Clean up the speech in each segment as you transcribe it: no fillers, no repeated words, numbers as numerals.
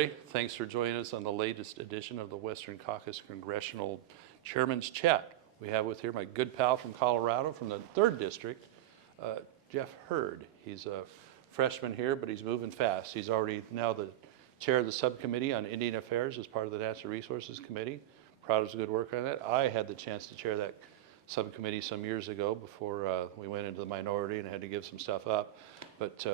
everybody. Thanks for joining us on the latest edition of the Western Caucus Congressional Chairman's Chat. We have with here my good pal from Colorado, from the 3rd District, Jeff Hurd. He's a freshman here, but he's moving fast. He's already now the chair of the Subcommittee on Indian Affairs as part of the Natural Resources Committee. Proud of his good work on that. I had the chance to chair that subcommittee some years ago before we went into the minority and had to give some stuff up. But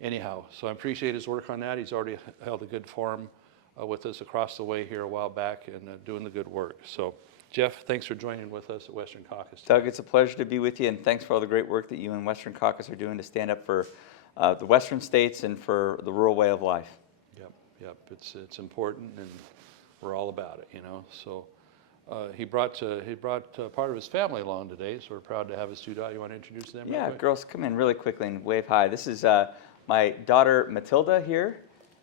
anyhow, so I appreciate his work on that. He's already held a good forum with us across the way here a while back and doing the good work. So Jeff, thanks for joining with us at Western Caucus today. Doug, it's a pleasure to be with you, and thanks for all the great work that you and Western Caucus are doing to stand up for the Western states and for the rural way of life. Yep, it's important, and we're all about it, you know. So he brought part of his family along today, so we're proud to have his two daughters. You want to introduce them? Yeah, girls, come in really quickly and wave hi. This is my daughter Matilda here,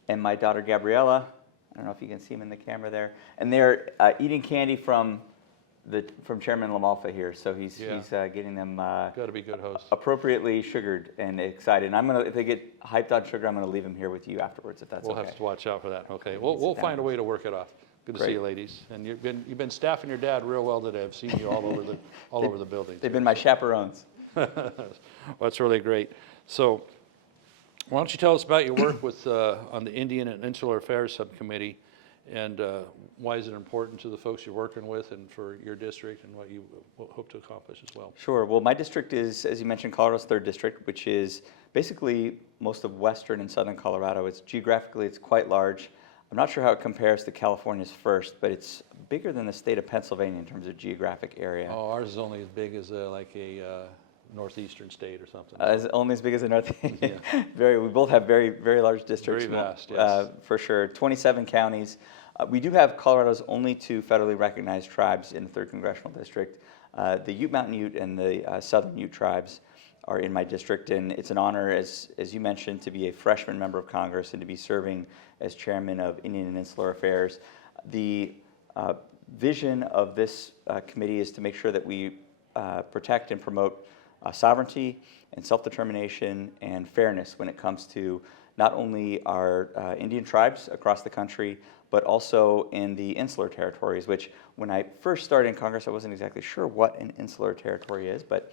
and my daughter Gabriella. I don't know if you can see them in the camera there, and they're eating candy from Chairman LaMalfa here. So he's getting them got to be good hosts, appropriately sugared and excited. And if they get hyped on sugar, I'm gonna leave them here with you afterwards, if that's okay. We'll have to watch out for that. Okay, we'll find a way to work it off. Good to see you, ladies. And you've been staffing your dad real well today. I've seen you all over the building. They've been my chaperones. Well, that's really great. So why don't you tell us about your work with on the Indian and Insular Affairs Subcommittee, and why is it important to the folks you're working with and for your district, and what you hope to accomplish as well? Sure. Well, my district is, as you mentioned, Colorado's 3rd District, which is basically most of western and southern Colorado. Geographically, it's quite large. I'm not sure how it compares to California's 1st, but it's bigger than the state of Pennsylvania in terms of geographic area. Oh, ours is only as big as like a northeastern state or something. Only as big as a northeastern. Yeah. We both have very, very large districts. Very vast, yes. For sure. 27 counties. We do have Colorado's only 2 federally recognized tribes in the 3rd Congressional District. The Ute Mountain Ute and the Southern Ute tribes are in my district, and it's an honor, as you mentioned, to be a freshman member of Congress and to be serving as chairman of Indian and Insular Affairs. The vision of this committee is to make sure that we protect and promote sovereignty and self-determination and fairness when it comes to not only our Indian tribes across the country, but also in the insular territories, which when I first started in Congress, I wasn't exactly sure what an insular territory is, but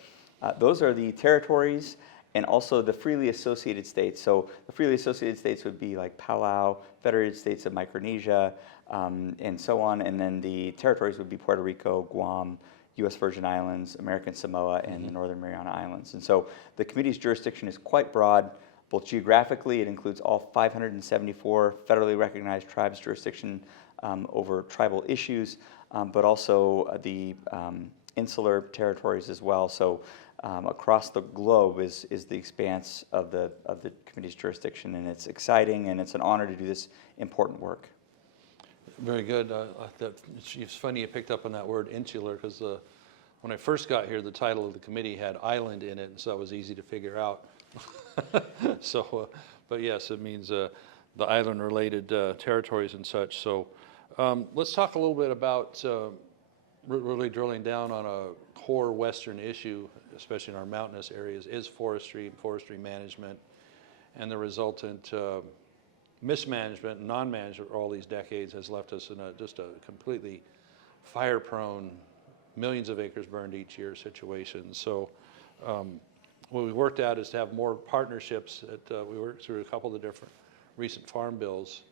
those are the territories and also the freely associated states. So the freely associated states would be like Palau, Federated States of Micronesia, and so on, and then the territories would be Puerto Rico, Guam, U.S. Virgin Islands, American Samoa, and the Northern Mariana Islands. And so the committee's jurisdiction is quite broad, both geographically. It includes all 574 federally recognized tribes' jurisdiction over tribal issues, but also the insular territories as well. So across the globe is the expanse of the committee's jurisdiction, and it's exciting, and it's an honor to do this important work. Very good. It's funny you picked up on that word insular, because when I first got here, the title of the committee had island in it, and so that was easy to figure out. So, but yes, it means the island-related territories and such. So let's talk a little bit about really drilling down on a core Western issue, especially in our mountainous areas, is forestry and forestry management, and the resultant mismanagement and non-management all these decades has left us in just a completely fire-prone, millions of acres burned each year situation. So what we worked out is to have more partnerships. We worked through a couple of the different recent farm bills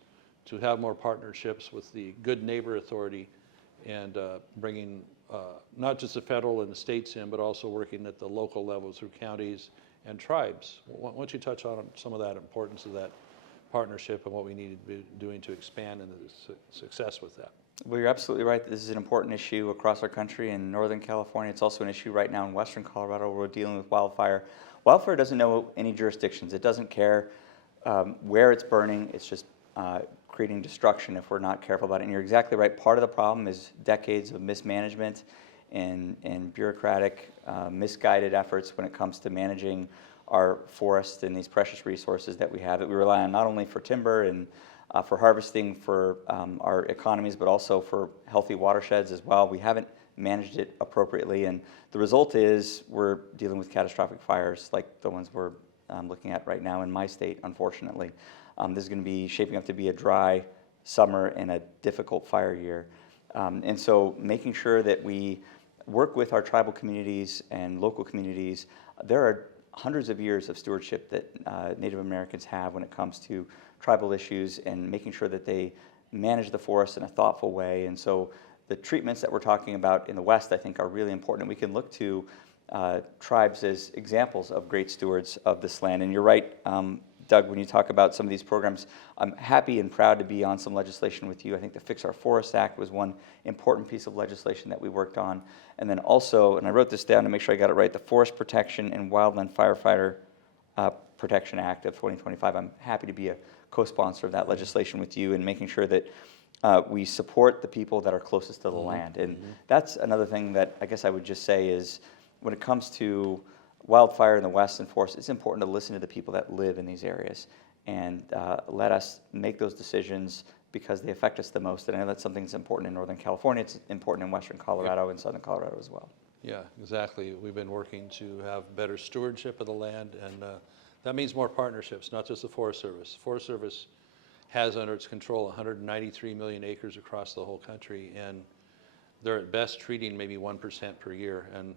to have more partnerships with the Good Neighbor Authority, and bringing not just the federal and the states in, but also working at the local level through counties and tribes. Why don't you touch on some of that importance of that partnership and what we need to be doing to expand and the success with that? Well, you're absolutely right. This is an important issue across our country. In Northern California, it's also an issue right now in Western Colorado, where we're dealing with wildfire. Wildfire doesn't know any jurisdictions. It doesn't care where it's burning. It's just creating destruction if we're not careful about it. And you're exactly right. Part of the problem is decades of mismanagement and bureaucratic, misguided efforts when it comes to managing our forests and these precious resources that we have, that we rely on not only for timber and for harvesting for our economies, but also for healthy watersheds as well. We haven't managed it appropriately, and the result is we're dealing with catastrophic fires like the ones we're I'm looking at right now in my state, unfortunately. This is going to be shaping up to be a dry summer and a difficult fire year. And so making sure that we work with our tribal communities and local communities. There are hundreds of years of stewardship that Native Americans have when it comes to tribal issues and making sure that they manage the forest in a thoughtful way. And so the treatments that we're talking about in the West, I think, are really important. And we can look to tribes as examples of great stewards of this land. And you're right, Doug, when you talk about some of these programs, I'm happy and proud to be on some legislation with you. I think the Fix Our Forest Act was one important piece of legislation that we worked on. And then also, and I wrote this down to make sure I got it right, the Forest Protection and Wildland Firefighter Protection Act of 2025. I'm happy to be a co-sponsor of that legislation with you and making sure that we support the people that are closest to the land. And that's another thing that I guess I would just say is when it comes to wildfire in the West and forest, it's important to listen to the people that live in these areas and let us make those decisions because they affect us the most. And I know that's something that's important in Northern California. It's important in Western Colorado and Southern Colorado as well. Yeah, exactly. We've been working to have better stewardship of the land, and that means more partnerships, not just the Forest Service. The Forest Service has under its control 193 million acres across the whole country, and they're at best treating maybe 1% per year. And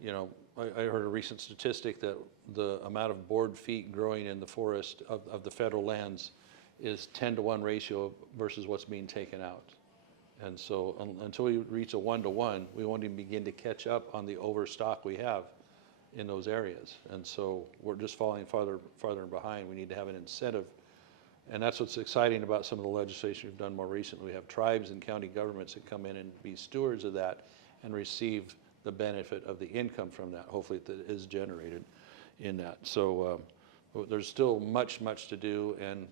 you know, I heard a recent statistic that the amount of board feet growing in the forest of the federal lands is 10-to-1 ratio versus what's being taken out. And so until we reach a 1-to-1, we won't even begin to catch up on the overstock we have in those areas. And so we're just falling farther behind. We need to have an incentive. And that's what's exciting about some of the legislation we've done more recently. We have tribes and county governments that come in and be stewards of that and receive the benefit of the income from that, hopefully, that is generated in that. So there's still much to do. And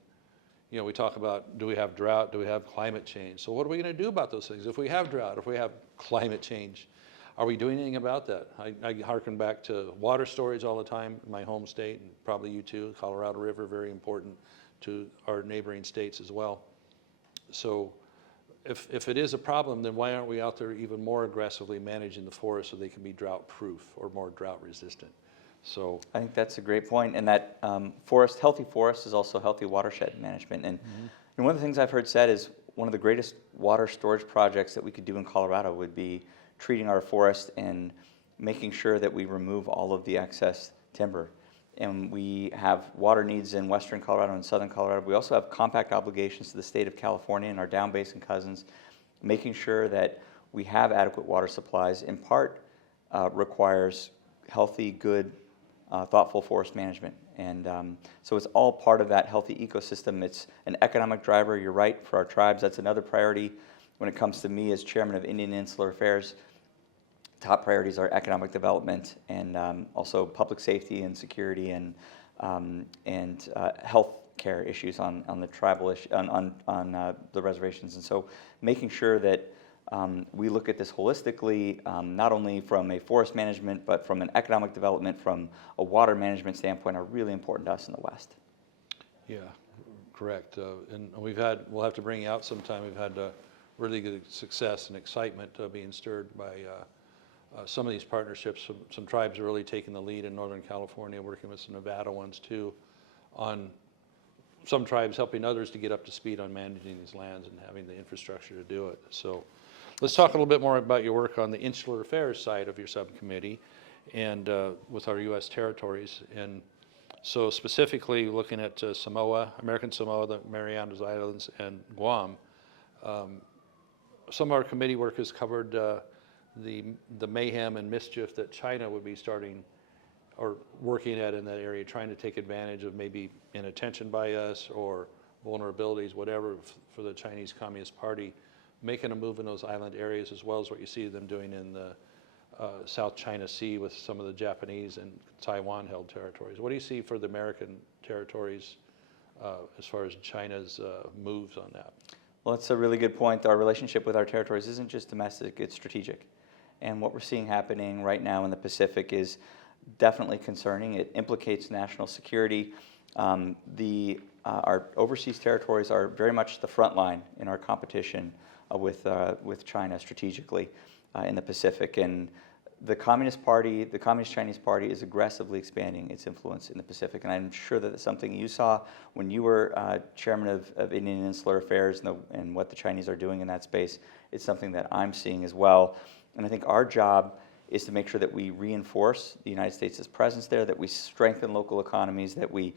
you know, we talk about, do we have drought? Do we have climate change? So what are we going to do about those things? If we have drought, if we have climate change, are we doing anything about that? I hearken back to water storage all the time in my home state, and probably you too. Colorado River, very important to our neighboring states as well. So if it is a problem, then why aren't we out there even more aggressively managing the forest so they can be drought proof or more drought resistant? So I think that's a great point, and that healthy forest is also healthy watershed management. And, and one of the things I've heard said is one of the greatest water storage projects that we could do in Colorado would be treating our forest and making sure that we remove all of the excess timber. And we have water needs in Western Colorado and Southern Colorado. We also have compact obligations to the state of California and our down basin cousins, making sure that we have adequate water supplies, in part requires healthy, good, thoughtful forest management. And so it's all part of that healthy ecosystem. It's an economic driver, you're right, for our tribes. That's another priority when it comes to me as chairman of Indian Insular Affairs. Top priorities are economic development and also public safety and security and health care issues on the tribal on the reservations. And so making sure that we look at this holistically, not only from a forest management, but from an economic development, from a water management standpoint, are really important to us in the West. yeah, correct. And we'll have to bring you out sometime. We've had really good success and excitement being stirred by some of these partnerships. Some tribes are really taking the lead in Northern California, working with some Nevada ones too, on some tribes helping others to get up to speed on managing these lands and having the infrastructure to do it. So let's talk a little bit more about your work on the Insular Affairs side of your subcommittee and with our U.S. territories. And so specifically looking at Samoa, American Samoa, the Marianas Islands, and Guam. Some of our committee work has covered the mayhem and mischief that China would be starting or working at in that area, trying to take advantage of maybe inattention by us or vulnerabilities, whatever, for the Chinese Communist Party, making a move in those island areas, as well as what you see them doing in the South China Sea with some of the Japanese and Taiwan-held territories. What do you see for the American territories as far as China's moves on that? Well, that's a really good point. Our relationship with our territories isn't just domestic, it's strategic. And what we're seeing happening right now in the Pacific is definitely concerning. It implicates national security. Our overseas territories are very much the front line in our competition with China strategically in the Pacific. And the Communist Party, the Communist Chinese Party, is aggressively expanding its influence in the Pacific, and I'm sure that it's something you saw when you were chairman of Indian and Insular Affairs, and what the Chinese are doing in that space. It's something that I'm seeing as well, and I think our job is to make sure that we reinforce the United States' presence there, that we strengthen local economies, that we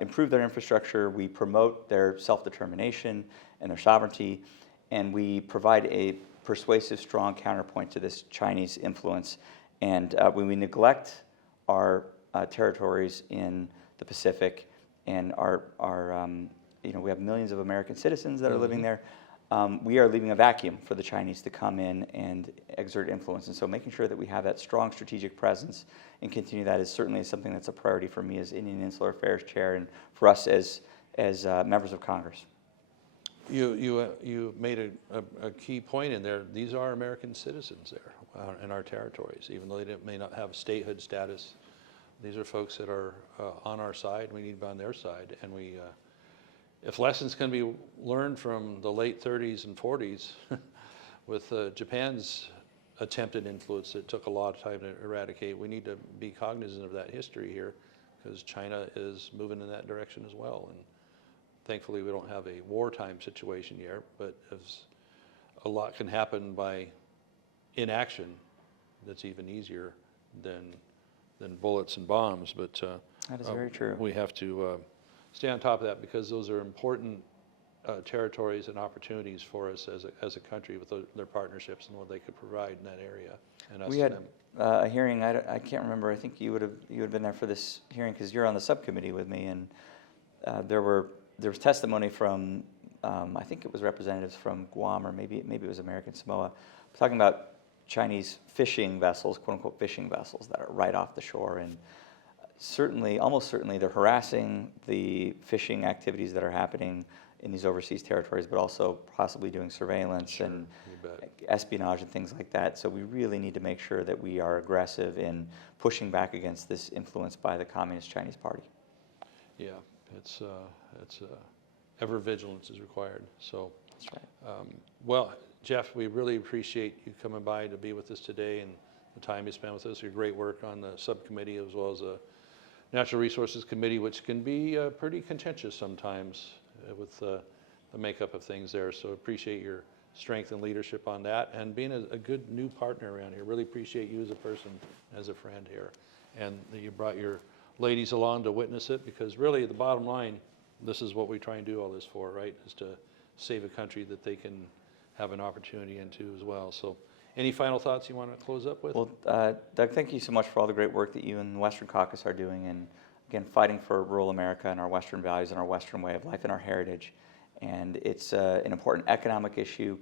improve their infrastructure, we promote their self-determination and their sovereignty, and we provide a persuasive, strong counterpoint to this Chinese influence. And when we neglect our territories in the Pacific, and we have millions of American citizens that are living there, we are leaving a vacuum for the Chinese to come in and exert influence. And so making sure that we have that strong strategic presence and continue that is certainly something that's a priority for me as Indian and Insular Affairs Chair, and for us as members of Congress. You made a key point in there. These are American citizens there in our territories, even though they may not have statehood status. These are folks that are on our side. We need to be on their side. And if lessons can be learned from the late 30s and 40s with Japan's attempted influence that took a lot of time to eradicate, we need to be cognizant of that history here, because China is moving in that direction as well. And thankfully, we don't have a wartime situation here, but a lot can happen by inaction that's even easier than bullets and bombs. But that is very true. We have to stay on top of that, because those are important territories and opportunities for us as a country with their partnerships and what they could provide in that area. And us we had a hearing. I can't remember. I think you would have been there for this hearing, because you're on the subcommittee with me, and there was testimony from I think it was representatives from Guam, or maybe it was American Samoa, talking about Chinese fishing vessels, quote unquote fishing vessels, that are right off the shore, and almost certainly they're harassing the fishing activities that are happening in these overseas territories, but also possibly doing surveillance and espionage and things like that. So we really need to make sure that we are aggressive in pushing back against this influence by the Communist Chinese Party. Yeah, it's ever vigilance is required. So, that's right. Well, Jeff, we really appreciate you coming by to be with us today, and the time you spent with us. Your great work on the subcommittee, as well as the Natural Resources Committee, which can be pretty contentious sometimes with the makeup of things there. So appreciate your strength and leadership on that, and being a good new partner around here. Really appreciate you as a person, as a friend here, and that you brought your ladies along to witness it, because really the bottom line, this is what we try and do all this for, right, is to save a country that they can have an opportunity into as well. So any final thoughts you want to close up with? Well, Doug, thank you so much for all the great work that you and the Western Caucus are doing, and again, fighting for rural America and our Western values and our Western way of life and our heritage. And it's an important economic issue.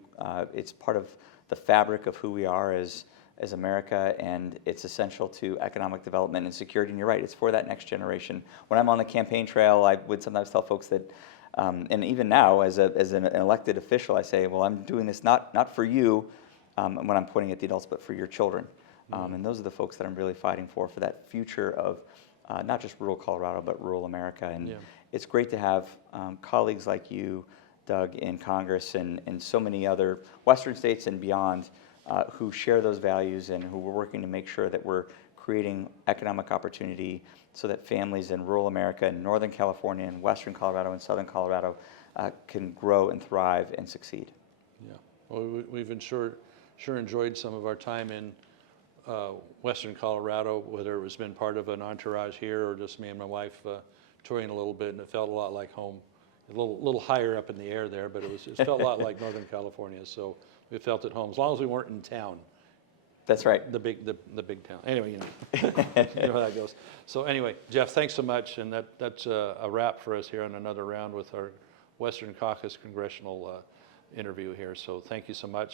It's part of the fabric of who we are as America, and it's essential to economic development and security. And you're right, it's for that next generation. When I'm on the campaign trail, I would sometimes tell folks that, and even now as an elected official, I say, well, I'm doing this not for you when I'm pointing at the adults, but for your children. And those are the folks that I'm really fighting for that future of not just rural Colorado, but rural America. And it's great to have colleagues like you, Doug, in Congress, and so many other Western states and beyond who share those values, and who we're working to make sure that we're creating economic opportunity so that families in rural America and Northern California and Western Colorado and Southern Colorado can grow and thrive and succeed. Yeah, well, we've sure enjoyed some of our time in Western Colorado, whether it was been part of an entourage here or just me and my wife touring a little bit, and it felt a lot like home. A little higher up in the air there, but it felt a lot like Northern California, so we felt at home, as long as we weren't in town. That's right. The big town. Anyway, you know how that goes. So anyway, Jeff, thanks so much, and that's a wrap for us here on another round with our Western Caucus congressional interview here. So thank you so much.